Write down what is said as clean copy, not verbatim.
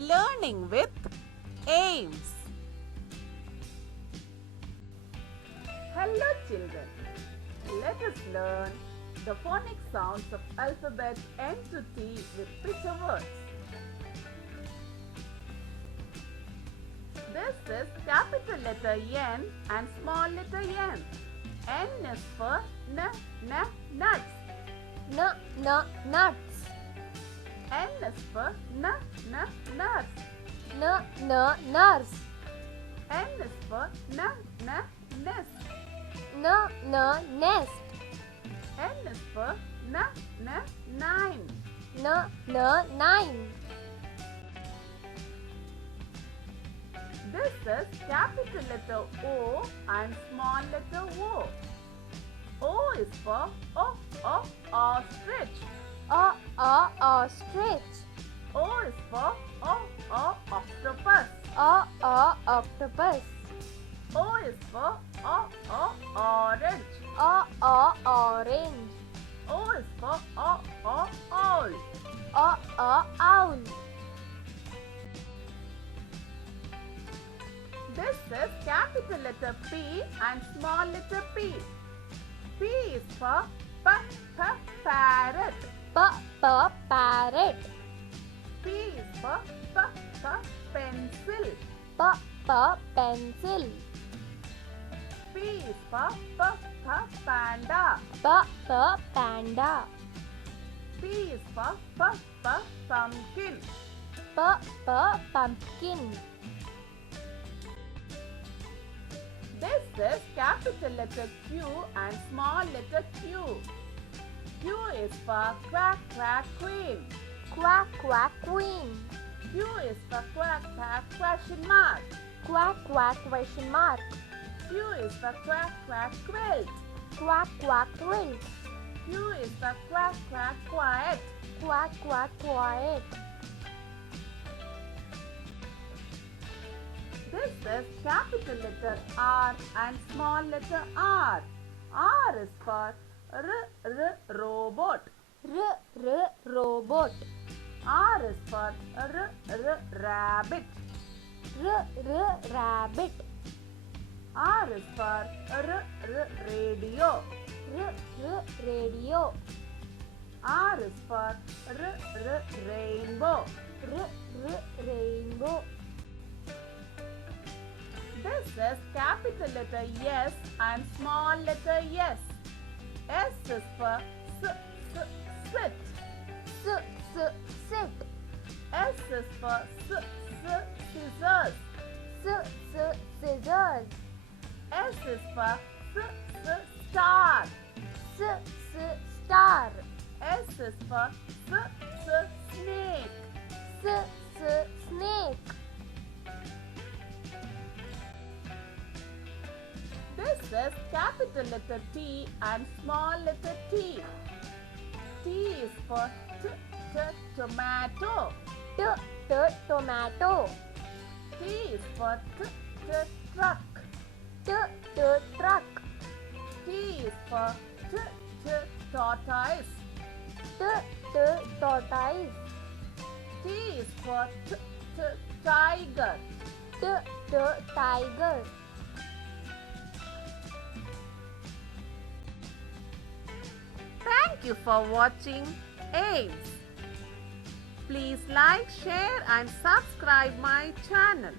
Learning with aims. Hello children, let us learn the phonic sounds of alphabet N to T with picture words. This is capital letter N and small letter n. N is for nuts. Nuts. N is for nurse. Nurse. N is for nest. Nest. N is for nine. Nine. This is capital letter O and small letter O. O is for ostrich. Ostrich. O is for octopus. Octopus. O is for orange. Orange. O is for owl. Owl. This is capital letter P and small letter p. P is for parrot. Parrot. P is for pencil. Pencil. P is for panda. Panda. P is for pumpkin. Pumpkin. This is capital letter Q and small letter q. Q is for quack queen. Quack queen. Q is for quack question mark. Quack question mark. Q is for quack quilt. Quack quilt. Q is for quack quiet. Quack quiet. This is capital letter R and small letter r. R is for robot. Robot. R is for rabbit. Rabbit. R is for radio. Radio. R is for rainbow. Rainbow. This is capital letter S and small letter S. S is for sit. Sit. S is for scissors. Scissors. S is for star. Star. S is for snake. Snake. This is capital letter T and small letter t. T is for tomato. Tomato. T is for truck. Truck. T is for tortoise. Tortoise. T is for tiger. Tiger. Thank you for watching AIMS. Please like, share and subscribe my channel.